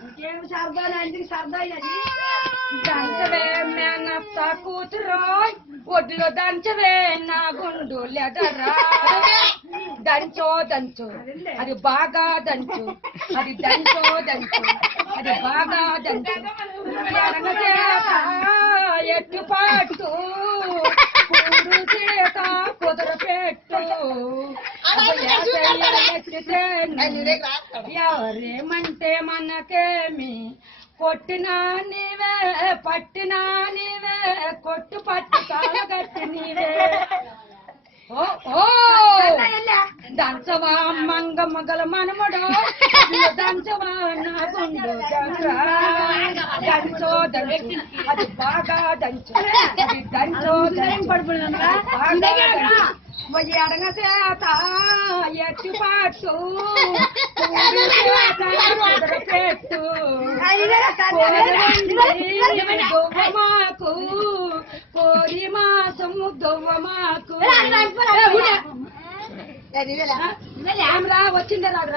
ఇంకేం సరదా ఇంటికి సరదా అది దంచవే మేనత్త కూతురు ఒడ్లో దంచవే నా గుండు లెదరా దంచో దంచు అది బాగా దంచు అది దంచో దంచు అది బాగా దంచు ఎడగచేత ఎట్టు పట్టు కూడు చేత కుదర పెట్టు ఎవరేమంటే మనకేమి కొట్టినా నీవే పట్టినా నీవే కొట్టు పట్టు తాళగట్టి నీవే ఓ ఓ దంచవా మంగ మగల మనముడు దంచవా నా గుండు దంచో దంచు అది బాగా దంచు అది దంచో ఎడగ చేత ఎట్టి పట్టు పెట్టు మాకు కోరి మాసము దొవ్వ మాకు వచ్చిందే